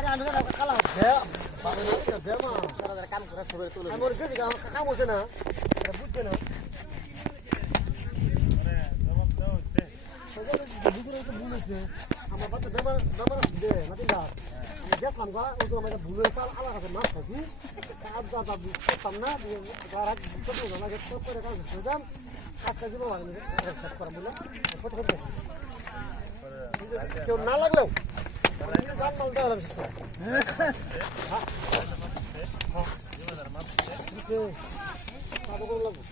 আরে আমি কালা কাম করে তুলে আমার গেছি কাম হচ্ছে না বুঝছে না আমার বাচ্চা বেমার বেমার দে নাকি না আমি দেখলাম গা ওই তো আমার ভুলের চাল আলাদা আছে মাছ খাইছি কাজ দাদা করতাম না গাড়া ছোটো না করে কাজ বুঝলাম কাজটা দিব আমি করা বলে কেউ না লাগলেও জান মাল দেওয়া লাগছে লাগবে